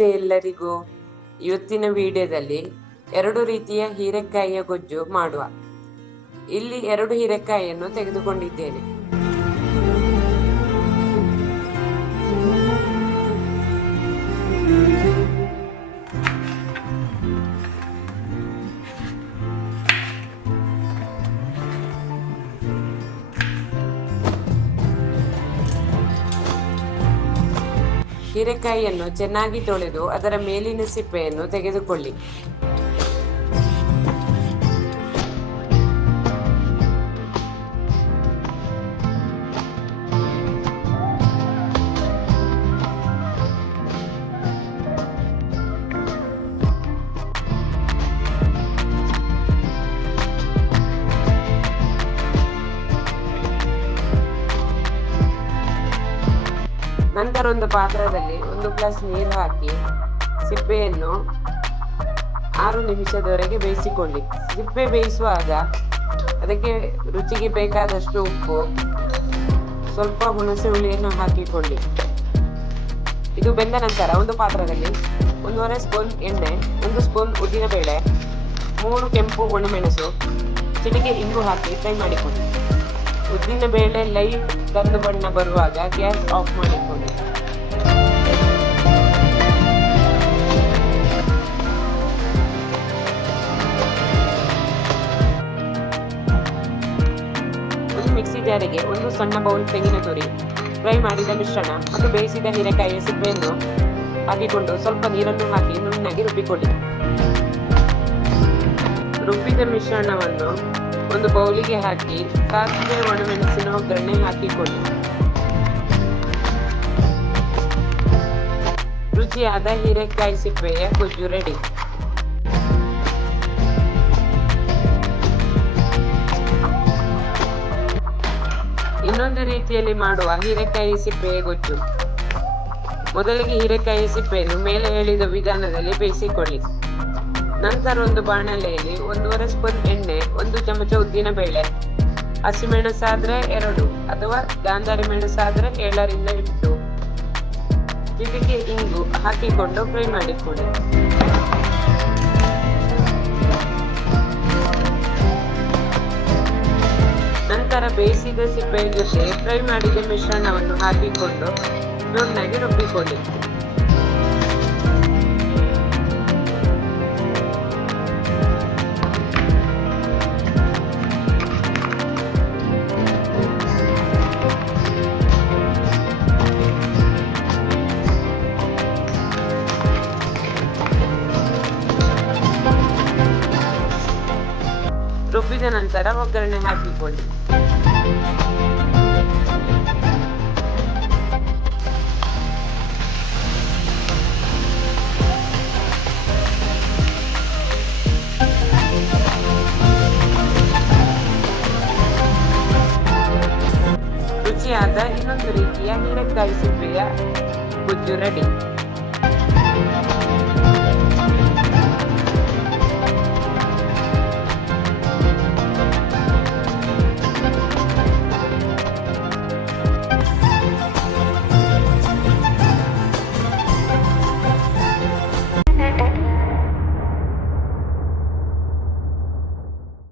ನಮಸ್ತೆ ಎಲ್ಲರಿಗೂ ಇವತ್ತಿನ ವಿಡಿಯೋದಲ್ಲಿ ಎರಡು ರೀತಿಯ ಹೀರೆಕಾಯಿಯ ಗೊಜ್ಜು ಮಾಡುವ. ಇಲ್ಲಿ ಎರಡು ಹೀರೆಕಾಯಿಯನ್ನು ತೆಗೆದುಕೊಂಡಿದ್ದೇನೆ. ಹೀರೆಕಾಯಿಯನ್ನು ಚೆನ್ನಾಗಿ ತೊಳೆದು ಅದರ ಮೇಲಿನ ಸಿಪ್ಪೆಯನ್ನು ತೆಗೆದುಕೊಳ್ಳಿ. ನಂತರ ಒಂದು ಪಾತ್ರದಲ್ಲಿ ಒಂದು ಗ್ಲಾಸ್ ನೀರು ಹಾಕಿ ಸಿಪ್ಪೆಯನ್ನು ಆರು ನಿಮಿಷದವರೆಗೆ ಬೇಯಿಸಿಕೊಳ್ಳಿ. ಸಿಪ್ಪೆ ಬೇಯಿಸುವಾಗ ಅದಕ್ಕೆ ರುಚಿಗೆ ಬೇಕಾದಷ್ಟು ಉಪ್ಪು, ಸ್ವಲ್ಪ ಹುಣಸೆ ಹುಳಿಯನ್ನು ಹಾಕಿಕೊಳ್ಳಿ. ಇದು ಬೆಂದ ನಂತರ ಒಂದು ಪಾತ್ರದಲ್ಲಿ ಒಂದೂವರೆ ಸ್ಪೂನ್ ಎಣ್ಣೆ, ಒಂದು ಸ್ಪೂನ್ ಉದ್ದಿನಬೇಳೆ ಮೂರು ಕೆಂಪು ಒಣಮೆಣಸು, ಚಿಟಿಕೆ ಇಂಗು ಹಾಕಿ ಫ್ರೈ ಮಾಡಿಕೊಳ್ಳಿ. ಉದ್ದಿನ ಬೇಳೆ ಲೈಟ್ ಕಂದು ಬಣ್ಣ ಬರುವಾಗ ಗ್ಯಾಸ್ ಆಫ್ ಮಾಡಿಕೊಳ್ಳಿ. ಮಿಕ್ಸಿ ಜಾರಿಗೆ ಒಂದು ಸಣ್ಣ ಬೌಲ್ ತೆಂಗಿನ ತುರಿ, ಫ್ರೈ ಮಾಡಿದ ಮಿಶ್ರಣ ಮತ್ತು ಬೇಯಿಸಿದ ಹೀರೆಕಾಯಿಯ ಸಿಪ್ಪೆಯನ್ನು ಹಾಕಿಕೊಂಡು ಸ್ವಲ್ಪ ನೀರನ್ನು ಹಾಕಿ ನುಣ್ಣಾಗಿ ರುಬ್ಬಿಕೊಳ್ಳಿ. ರುಬ್ಬಿದ ಮಿಶ್ರಣವನ್ನು ಒಂದು ಬೌಲಿಗೆ ಹಾಕಿ ಸಾಸಿವೆ ಒಣಮೆಣಸಿನ ಒಗ್ಗರಣೆ ಹಾಕಿಕೊಳ್ಳಿ. ರುಚಿಯಾದ ಹೀರೆಕಾಯಿ ಸಿಪ್ಪೆಯ ಗೊಜ್ಜು ರೆಡಿ ಇನ್ನೊಂದು ರೀತಿಯಲ್ಲಿ ಮಾಡುವ ಹೀರೆಕಾಯಿ ಸಿಪ್ಪೆಯ ಗೊಜ್ಜು. ಮೊದಲಿಗೆ ಹೀರೆಕಾಯಿ ಸಿಪ್ಪೆಯನ್ನು ಮೇಲೆ ಹೇಳಿದ ವಿಧಾನದಲ್ಲಿ ಬೇಯಿಸಿಕೊಳ್ಳಿ. ನಂತರ ಒಂದು ಬಾಣಲೆಯಲ್ಲಿ ಒಂದೂವರೆ ಸ್ಪೂನ್ ಎಣ್ಣೆ, ಒಂದು ಚಮಚ ಉದ್ದಿನ ಬೇಳೆ, ಹಸಿಮೆಣಸಾದ್ರೆ ಎರಡು ಅಥವಾ ಗಾಂಧಾರಿ ಮೆಣಸಾದ್ರೆ ಏಳರಿಂದ ಎಂಟು. ಚಿಟಿಕೆ ಇಂಗು ಹಾಕಿಕೊಂಡು ಫ್ರೈ ಮಾಡಿಕೊಡಿ ನಂತರ ಬೇಯಿಸಿದ ಸಿಪ್ಪೆಯ ಜೊತೆ ಫ್ರೈ ಮಾಡಿದ ಮಿಶ್ರಣವನ್ನು ಹಾಕಿಕೊಂಡು ನುಣ್ಣಗೆ ರುಬ್ಬಿಕೊಳ್ಳಿ. ರುಬ್ಬಿದ ನಂತರ ಒಗ್ಗರಣೆ ಹಾಕಿಕೊಳ್ಳಿ ರುಚಿಯಾದ ಇನ್ನೊಂದು ರೀತಿಯ ಹೀರೆಕಾಯಿ ಸಿಪ್ಪೆಯ ಗುಜ್ಜು ರೆಡಿ